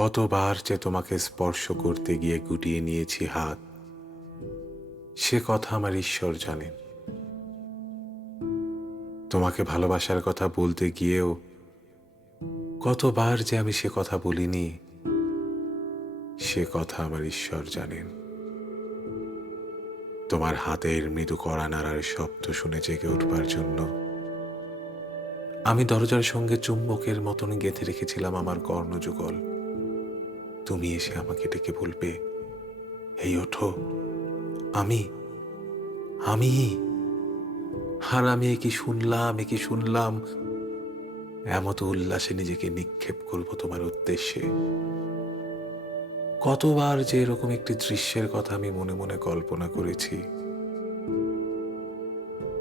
কতবার যে তোমাকে স্পর্শ করতে গিয়ে গুটিয়ে নিয়েছি হাত, সে কথা আমার ঈশ্বর জানেন। তোমাকে ভালোবাসার কথা বলতে গিয়েও কতবার যে আমি সে কথা বলিনি, সে কথা আমার ঈশ্বর জানেন। তোমার হাতের মৃদু কড়া নাড়ার শব্দ শুনে জেগে উঠবার জন্য আমি দরজার সঙ্গে চুম্বকের মতন গেঁথে রেখেছিলাম আমার কর্ণযুগল। তুমি এসে আমাকে ডেকে বলবে, এই ওঠো, আমি আমি আর আমি এ কি শুনলাম, এমত উল্লাসে নিজেকে নিক্ষেপ করব তোমার উদ্দেশ্যে। কতবার যে এরকম একটি দৃশ্যের কথা আমি মনে মনে কল্পনা করেছি,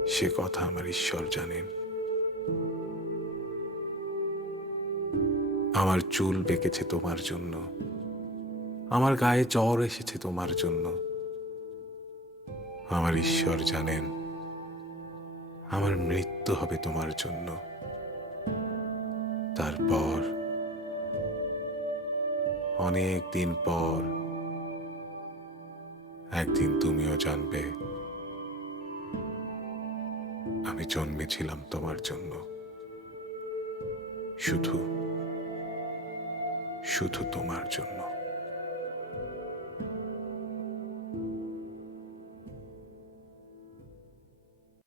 সে কথা আমার ঈশ্বর জানেন। আমার চুল বেঁকেছে তোমার জন্য, আমার গায়ে জ্বর এসেছে তোমার জন্য। আমার ঈশ্বর জানেন আমার মৃত্যু হবে তোমার জন্য। তারপর অনেক দিন পর একদিন তুমিও জানবে আমি জন্মেছিলাম তোমার জন্য, শুধু শুধু তোমার জন্য।